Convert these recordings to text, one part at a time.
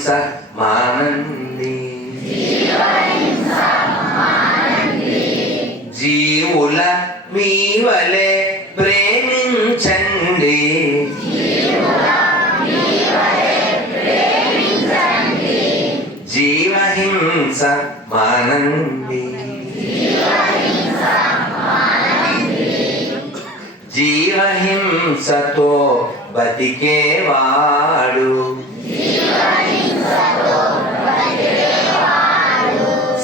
జీవహింస మానంది జీవుల మీవలే ప్రేమించండి. జీవహింస మానంది జీవహింసతో బతికేవాడు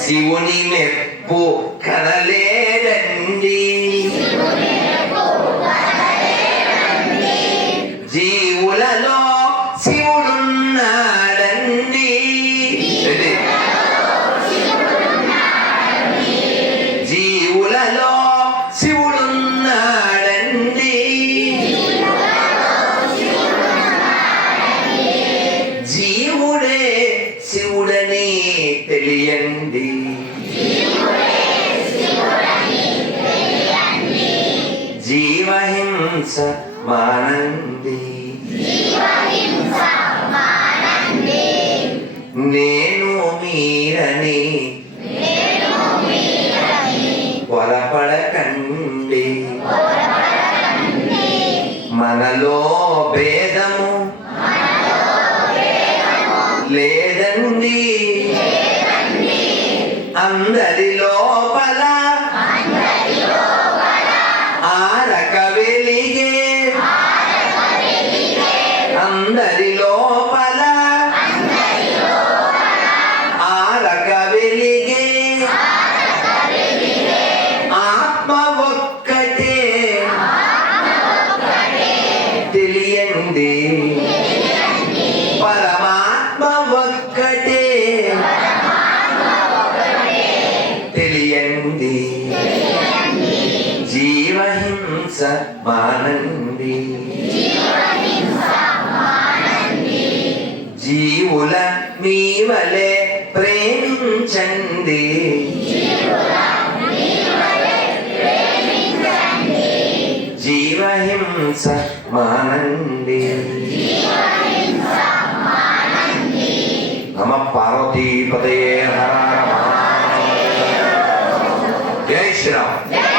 శివుని మెప్పు కనలేదండి జీవులలో తెలియండి జీవహింస మానండి. నేను మీరని పొరపడకండి. మనలో భేదము లేదండి అందరి లోపల ఆరక వెలిగే అందరి లోపల తెలియండి జీవహింస మానండి జీవుల మీ వలె ప్రేమించండి. జీవహింస మానండి Yeah.